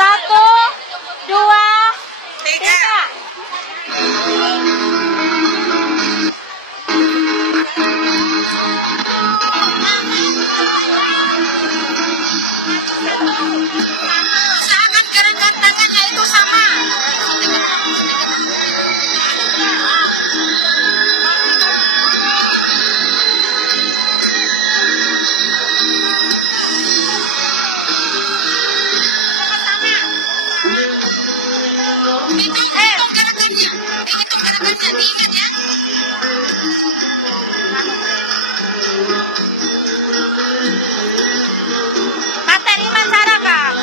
Satu, dua, tiga. Usahakan gerakan tangannya itu sama. Hitung gerakannya, diingat ya. Materi masyarakat.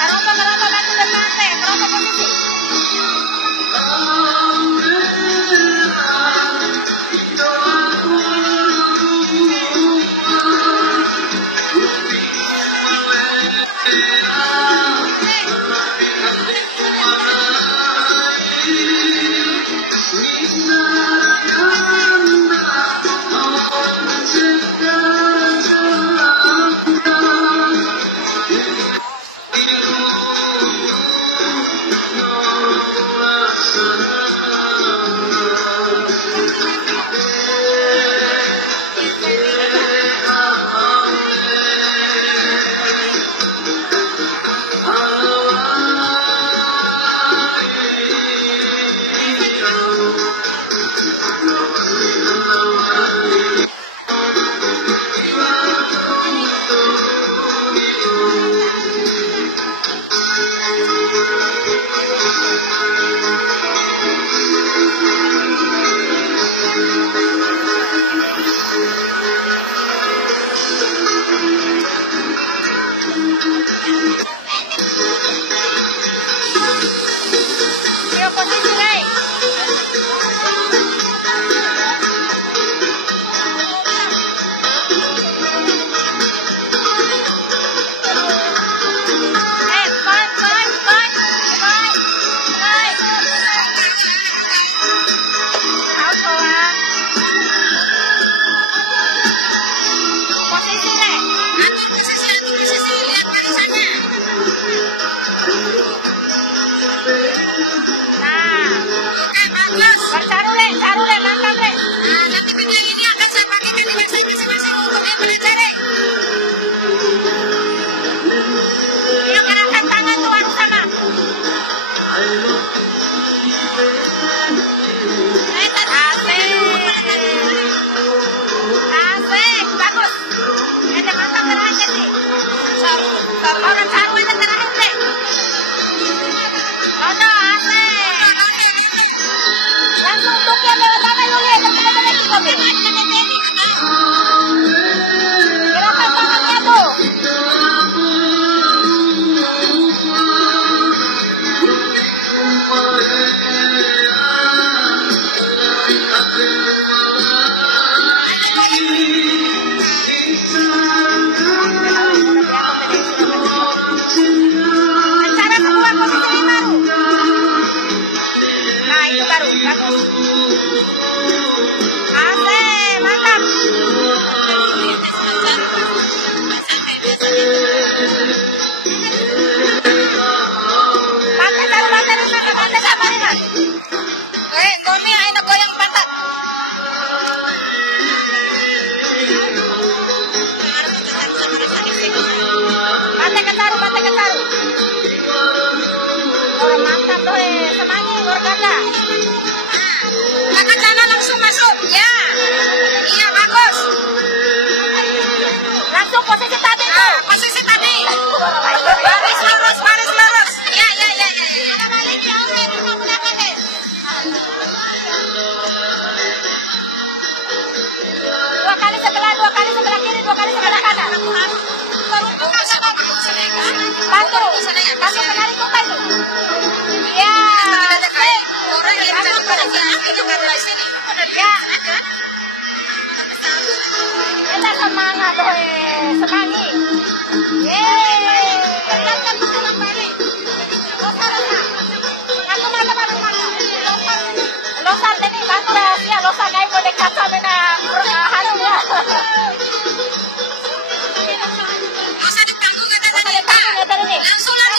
Meromba batu dan mate. Meromba posisi. Ayo posisi guys. Baru le, mantap le. Nah, nanti video ini akan saya pakai di website masing-masing untuk yang pelajari. Yuk gerakan tangan tuh harus sama. Asik, bagus. Ada mantap terakhir nih. Orang saru aja terakhir deh. Rono, asik. Langsung tuknya lewat tangan dulu ya, teman-teman kita nih. Gerakan tangannya tuh. Cara semua posisi baru. Nah itu baru, bagus. Asik, mantap. Pakai taruh pantat sama pantat sama ringan. Goni ayo goyang pantat. Pantai ke taruh. Oh mantap tuh, semangat Gorganda. Kakak kanan langsung masuk. Ya. Iya bagus. Langsung posisi tadi tuh. Posisi tadi. Baris lurus. Ya. Dua kali sebelah kiri, dua kali sebelah kanan. Bantu penari kota itu. Iya. Orang yang dari sini. Ya. Kita semangat doy. Semangi. Yeay. Aku mana mana mana. Losar tadi bantu ya losar kayak mau dekat sama na hanu ya. Usah ditanggung kata tadi, Kak. Langsung Langsung